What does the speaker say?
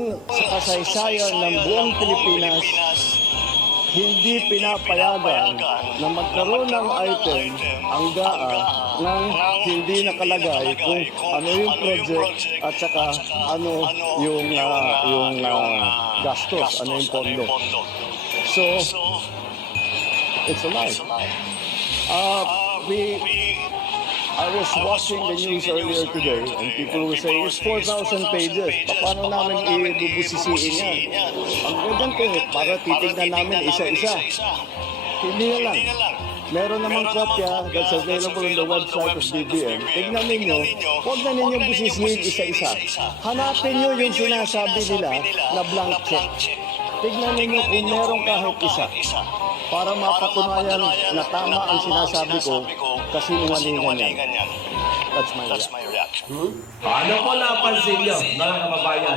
Sa kasaysayan ng buong Pilipinas, hindi pinapayagan na magkaroon ng item ang GAA nang hindi nakalagay kung ano yung project at saka ano yung gastos, ano yung pondo. So, it's a lie. I was watching the news earlier today and people were saying it's 4,000 pages. Paano namin ibubusisiin yan? Ang ganito, para titignan namin isa-isa. Hindi na lang. Meron namang kopya that's available on the website of DBM. Tignan ninyo, huwag na ninyo busisihin isa-isa. Hanapin nyo yung sinasabi nila na blank check. Tignan ninyo kung meron kahit isa. Para mapatunayan na tama ang sinasabi ko kasi sinungalingan yan. That's my reaction. Ano po napansin niyo, mga kababayan?